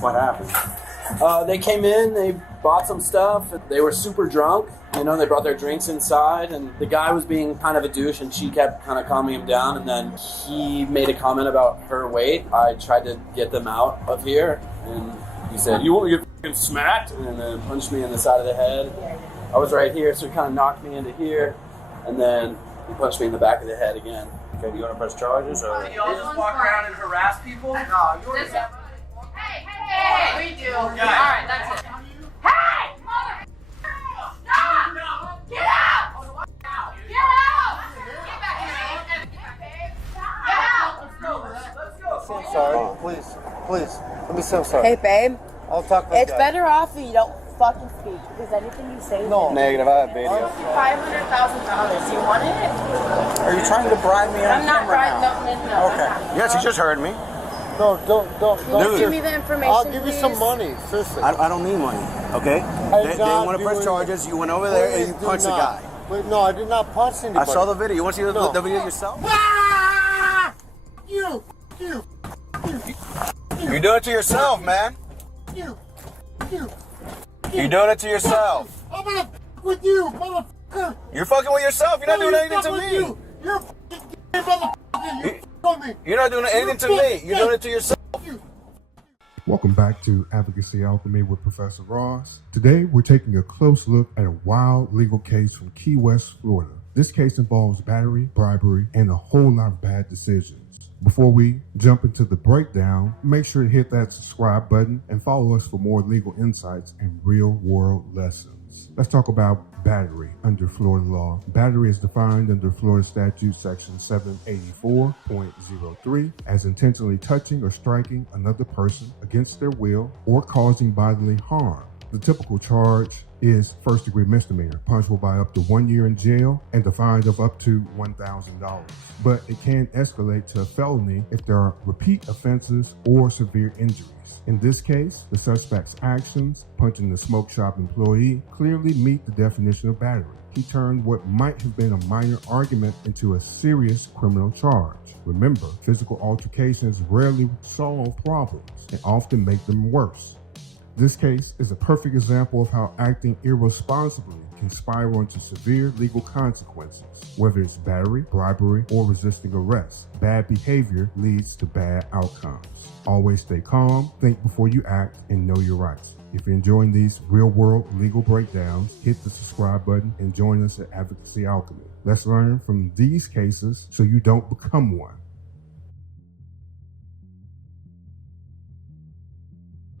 What happened? They came in, they bought some stuff, they were super drunk, you know, they brought their drinks inside, and the guy was being kind of a douche, and she kept kind of calming him down, and then he made a comment about her weight. I tried to get them out of here, and he said, "You want to get fucking smacked?" And then punched me in the side of the head. I was right here, so he kind of knocked me into here, and then he punched me in the back of the head again. Okay, do you want to press charges, or? Did y'all just walk around and harass people? No, you're... Hey, we do. Yeah. All right, that's it. Hey! Mother! Stop! No. Get out! Get out! Get back here, babe. Get out! Let's go. I'm sorry. Please. Let me say I'm sorry. Hey, babe. I'll talk to It's better off if you don't fucking speak, because anything you say... No. Negative, I have video. $500,000. You want it? Are you trying to bribe me on I'm not camera bribing. No. Okay. Yes, you just heard me. No, don't. Dude. Give me the information, I'll give you please. some money, seriously. I don't need money, okay? They want to press charges. You went over there and you punched the guy. Wait, no, I did not punch anybody. I saw the video. You want to see the video yourself? Ah! You. You're doing it to yourself, man. You. You're doing it to yourself. I'm gonna f*** with you, motherfucker. You're fucking with yourself. You're not doing anything to me. You're f***ing gay, motherfucker. You f*** me. You're not doing anything to me. You're doing it to yourself. Welcome back to Advocacy Alchemy with Professor Ross. Today, we're taking a close look at a wild legal case from Key West, Florida. This case involves battery, bribery, and a whole lot of bad decisions. Before we jump into the breakdown, make sure to hit that subscribe button and follow us for more legal insights and real-world lessons. Let's talk about battery under Florida law. Battery is defined under Florida Statute Section 784.03 as intentionally touching or striking another person against their will or causing bodily harm. The typical charge is first-degree misdemeanor, punishable by up to 1 year in jail and a fine of up to $1,000. But it can escalate to a felony if there are repeat offenses or severe injuries. In this case, the suspect's actions, punching the smoke shop employee, clearly meet the definition of battery. He turned what might have been a minor argument into a serious criminal charge. Remember, physical altercations rarely solve problems and often make them worse. This case is a perfect example of how acting irresponsibly can spiral into severe legal consequences. Whether it's battery, bribery, or resisting arrest, bad behavior leads to bad outcomes. Always stay calm, think before you act, and know your rights. If you're enjoying these real-world legal breakdowns, hit the subscribe button and join us at Advocacy Alchemy. Let's learn from these cases so you don't become one.